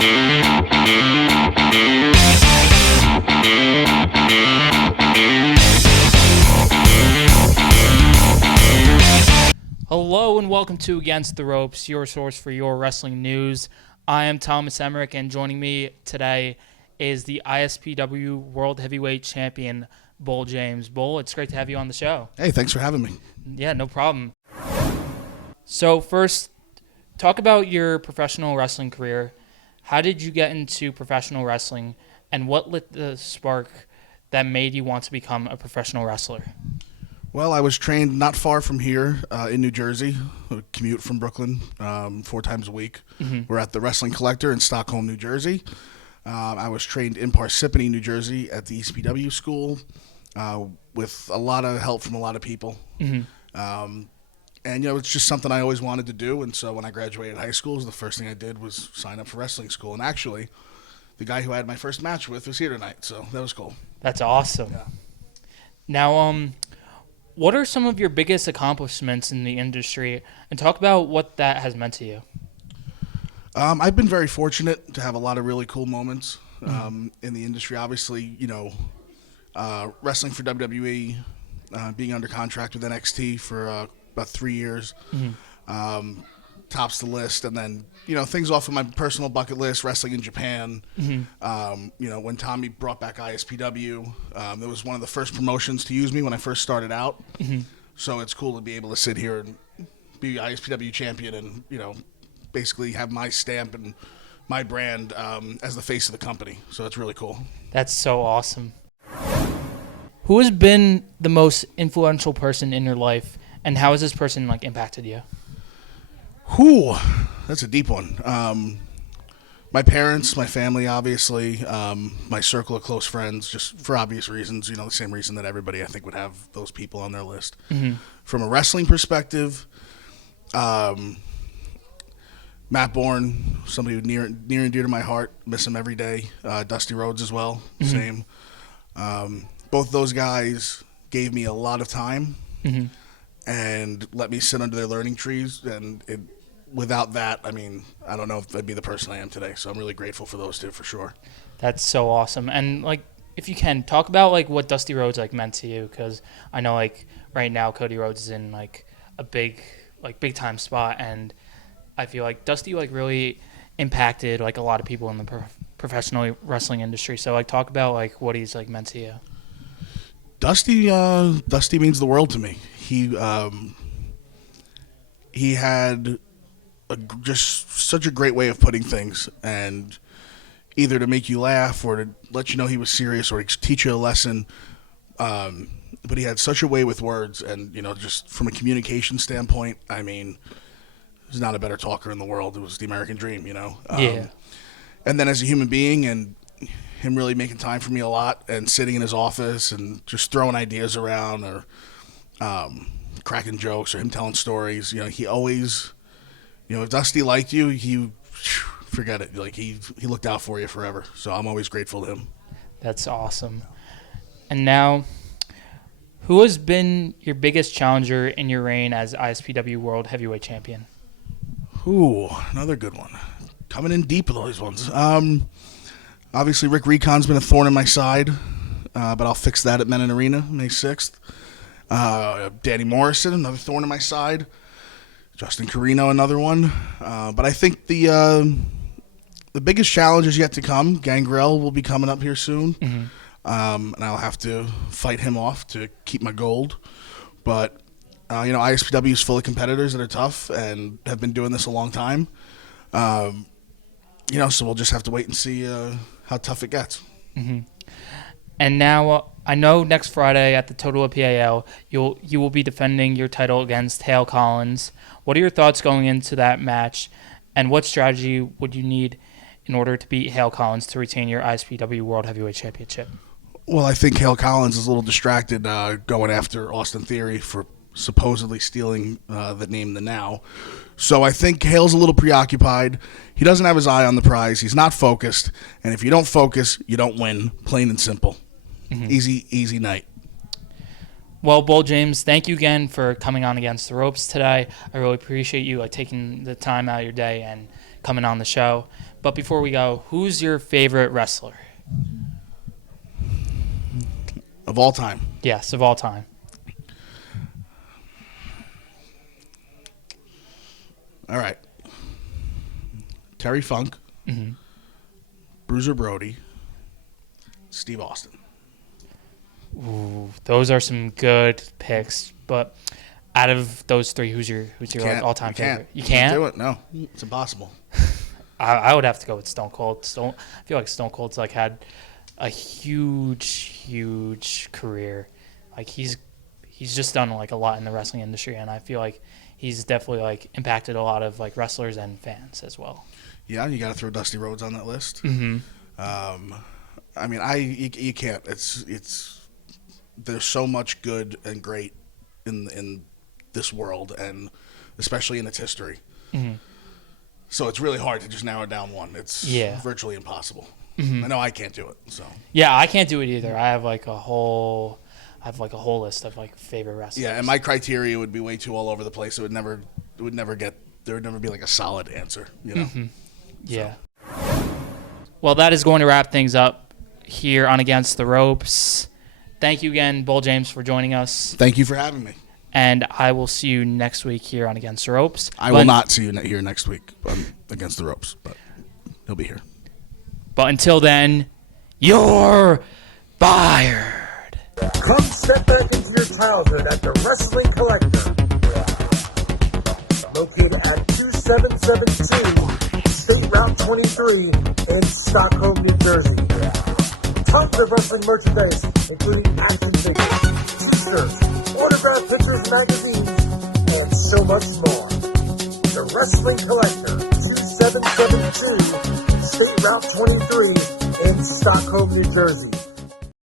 Hello and welcome to Against the Ropes, your source for your wrestling news. I am Thomas Emeric, and joining me today is the ISPW World Heavyweight Champion, Bull James. Bull, it's great to have you on the show. Hey, thanks for having me. Yeah, no problem. So first, talk about your professional wrestling career. How did you get into professional wrestling, and what lit the spark that made you want to become a professional wrestler? Well, I was trained not far from here in New Jersey, a commute from Brooklyn 4 times a week. Mm-hmm. We're at the Wrestling Collector in Stockholm, New Jersey. I was trained in Parsippany, New Jersey at the ECPW school with a lot of help from a lot of people. Mm-hmm. And, it's just something I always wanted to do. And so when I graduated high school, the first thing I did was sign up for wrestling school. And actually, the guy who I had my first match with was here tonight. So that was cool. That's awesome. Yeah. Now, what are some of your biggest accomplishments in the industry? And talk about what that has meant to you. I've been very fortunate to have a lot of really cool moments in the industry. Obviously, wrestling for WWE, being under contract with NXT for about 3 years, tops the list. And then, things off of my personal bucket list, wrestling in Japan. Mm-hmm. When Tommy brought back ISPW, it was one of the first promotions to use me when I first started out. Mm-hmm. So it's cool to be able to sit here and be ISPW champion and, basically have my stamp and my brand as the face of the company. So it's really cool. That's so awesome. Who has been the most influential person in your life, and how has this person impacted you? That's a deep one. My parents, my family, obviously, my circle of close friends, just for obvious reasons, the same reason that everybody, I think, would have those people on their list. Mm-hmm. From a wrestling perspective, Matt Bourne, somebody who near and dear to my heart, miss him every day. Dusty Rhodes as well, same. Both those guys gave me a lot of time and let me sit under their learning trees, and without that, I don't know if I'd be the person I am today. So I'm really grateful for those two for sure. That's so awesome. And if you can talk about what Dusty Rhodes meant to you, because I know right now Cody Rhodes is in a big time spot, and I feel like Dusty really impacted a lot of people in the professional wrestling industry. So talk about what he's meant to you. Dusty means the world to me. He had just such a great way of putting things, and either to make you laugh or to let you know he was serious or to teach you a lesson. But he had such a way with words, and just from a communication standpoint, there's not a better talker in the world. It was the American dream, Yeah. And then as a human being, and him really making time for me a lot, and sitting in his office and just throwing ideas around, or cracking jokes, or him telling stories. He always, if Dusty liked you, he forget it. He looked out for you forever. So I'm always grateful to him. That's awesome. And now, who has been your biggest challenger in your reign as ISPW World Heavyweight Champion? Another good one. Coming in deep with all these ones. Obviously, Rick Recon's been a thorn in my side, but I'll fix that at Men in Arena, May 6th. Danny Morrison, another thorn in my side. Justin Carino, another one. But I think the biggest challenge is yet to come. Gangrel will be coming up here soon, and I'll have to fight him off to keep my gold. But ISPW is full of competitors that are tough and have been doing this a long time. So we'll just have to wait and see how tough it gets. Mm-hmm. And now I know next Friday at the Total PAL, you will be defending your title against Hale Collins. What are your thoughts going into that match, and what strategy would you need in order to beat Hale Collins to retain your ISPW World Heavyweight Championship? Well, I think Hale Collins is a little distracted going after Austin Theory for supposedly stealing the name The Now. So I think Hale's a little preoccupied. He doesn't have his eye on the prize. He's not focused. And if you don't focus, you don't win. Plain and simple. Mm-hmm. Easy night. Well, Bull James, thank you again for coming on Against the Ropes today. I really appreciate you taking the time out of your day and coming on the show. But before we go, who's your favorite wrestler? Of all time. Yes, of all time. All right. Terry Funk, Bruiser Brody, Steve Austin. Ooh, those are some good picks. But out of those three, who's your like, all-time favorite? You can't do it. No, it's impossible. I would have to go with Stone Cold. I feel like Stone Cold's like had a huge career. Like he's just done like a lot in the wrestling industry, and I feel like he's definitely like impacted a lot of like wrestlers and fans as well. Yeah, you got to throw Dusty Rhodes on that list. Mm-hmm. I mean, you can't. It's there's so much good and great in this world, and especially in its history. Mm-hmm. So it's really hard to just narrow down one. It's virtually impossible. Mm-hmm. I know I can't do it. So yeah, I can't do it either. I have like a whole list of like favorite wrestlers. Yeah, and my criteria would be way too all over the place. There would never be like a solid answer. You know. Mm-hmm. Yeah. Well, that is going to wrap things up here on Against the Ropes. Thank you again, Bull James, for joining us. Thank you for having me. And I will see you next week here on Against the Ropes. I will not see you here next week Against the Ropes, but he'll be here. But until then, you're fired. Come step back into your childhood at the Wrestling Collector. Located at 2772 State Route 23 in Stockholm, New Jersey. Tons of wrestling merchandise, including action figures, t-shirts, autographed pictures, magazines, and so much more. The Wrestling Collector, 2772 State Route 23 in Stockholm, New Jersey.